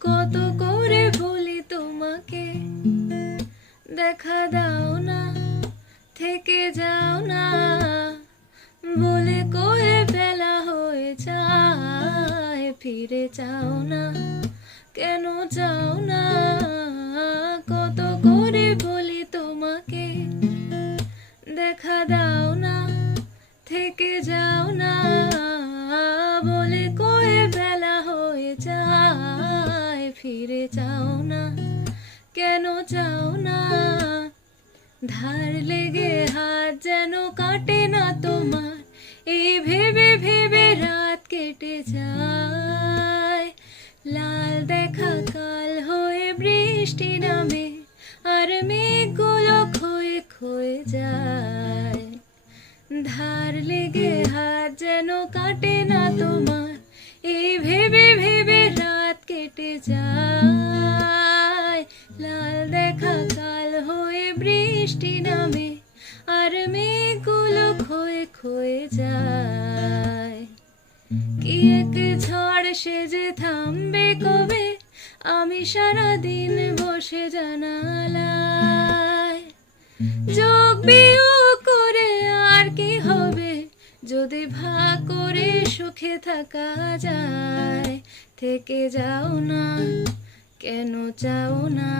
কত করে বলি তোমাকে? দেখা দাও না, থেকে যাও না। বলে কয়ে বেলা হয়ে যায়, ফিরে যাও না, কেন যাও না? কত করে বলি তোমাকে? দেখা দাও না, থেকে যাও না। কেন চাও না? ধার লেগে হাত যেন কাটে না তোমার। এই ভেবে ভেবে রাত কেটে যায়। লাল দেখা কাল হয়ে বৃষ্টি নামে, আর মেঘগুলো ক্ষয়ে ক্ষয়ে যায়। ধার লেগে হাত যেন কাটে না তোমার এই ভেবে ভেবে রাত কেটে যায়। আর মেঘগুলো ক্ষয়ে ক্ষয়ে যায়। কি এক ঝড় সেজে থামবে কবে? আমি সারা দিন বসে জানালায়। যোগ বিয়োগ করে আর কি হবে? যদি ভাগ করে সুখে থাকা যায়, থেকে যাও না, কেন চাও না?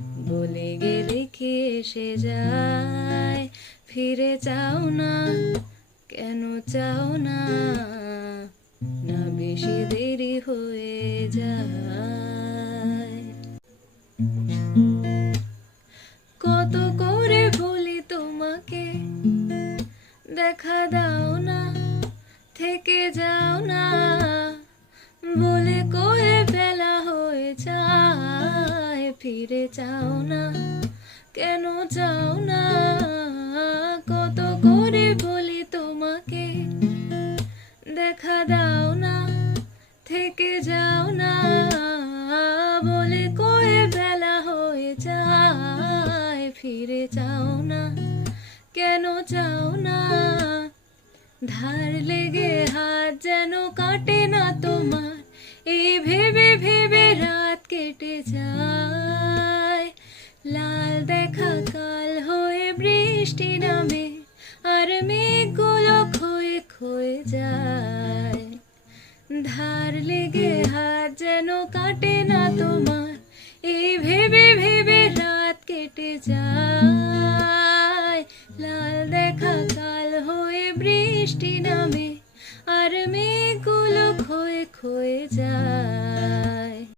বলে গেলে কি এসে যায়? ফিরে চাও না, কেন চাও না? না বেশি দেরি হয়ে যায়। কত করে বলি তোমাকে, দেখা দাও না, থেকে যাও। ফিরে যাও না, কেন যাও না? কত করে বলি তোমাকে, দেখা দাও না, থেকে যাও না। বলে কয়ে বেলা হয়ে যায়, ফিরে যাও না, কেন যাও না? ধার লেগে হাত যেন কাটে না তোমার, এই ভেবে ভেবে রাত কেটে যায়। লাল দেখা কাল হয়ে বৃষ্টি নামে, আর মেঘগুলো ক্ষয়ে ক্ষয়ে যায়। ধার লেগে হাত যেন কাটে না তোমার এই ভেবে ভেবে রাত কেটে যায়। লাল দেখা কাল হয়ে বৃষ্টি নামে, আর যায়